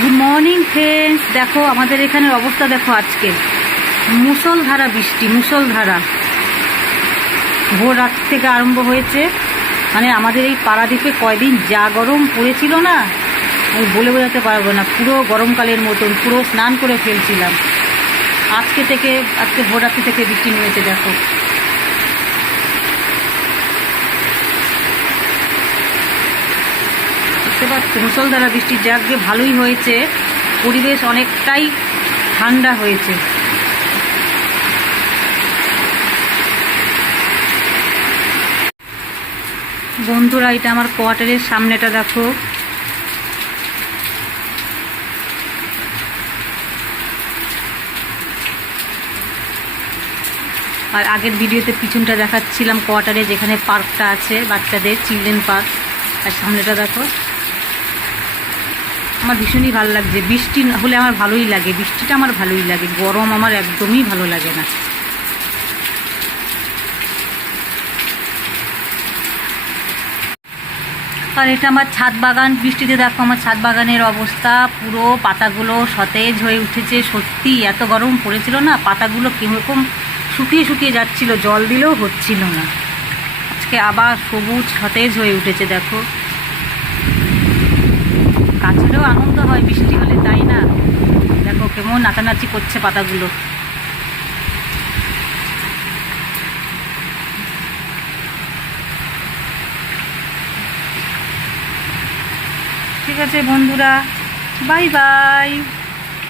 Good morning friends দেখো, আমাদের এখানের অবস্থা দেখো আজকে। মুসলধারা বৃষ্টি, মুসলধারা। ভোর রাত থেকে আরম্ভ হয়েছে। মানে আমাদের এই পাড়াদ্বীপে কয়দিন যা গরম পড়েছিল না, আমি বলে বোঝাতে পারব না। পুরো গরমকালের মতন, পুরো স্নান করে ফেলছিলাম। আজকে থেকে, আজকে ভোর রাত্রি থেকে বৃষ্টি নেমেছে, দেখো। বুঝতে পারছ মুসলধারা বৃষ্টি যাকে ভালোই হয়েছে, পরিবেশ অনেকটাই ঠান্ডা হয়েছে। বন্ধুরা, এটা আমার কোয়ার্টারের সামনেটা, দেখো। আর আগের ভিডিওতে পিছনটা দেখাচ্ছিলাম কোয়ার্টারে, যেখানে পার্কটা আছে, বাচ্চাদের, চিলড্রেন পার্ক। আর সামনেটা দেখো। আমার ভীষণই ভালো লাগছে। বৃষ্টি হলে আমার ভালোই লাগে। বৃষ্টিটা আমার ভালোই লাগে। গরম আমার একদমই ভালো লাগে না। আর এটা আমার ছাদ বাগান। বৃষ্টিতে দেখো আমার ছাদ বাগানের অবস্থা। পুরো পাতাগুলো সতেজ হয়ে উঠেছে। সত্যি এত গরম পড়েছিল না, পাতাগুলো কীরকম শুকিয়ে শুকিয়ে যাচ্ছিল। জল দিলেও হচ্ছিল না। আজকে আবার সবুজ সতেজ হয়ে উঠেছে, দেখো। গাছেরও আনন্দ হয়, বৃষ্টি হলে তাই না? দেখো কেমন নাচানাচি করছে পাতাগুলো। ঠিক আছে বন্ধুরা বাই বাই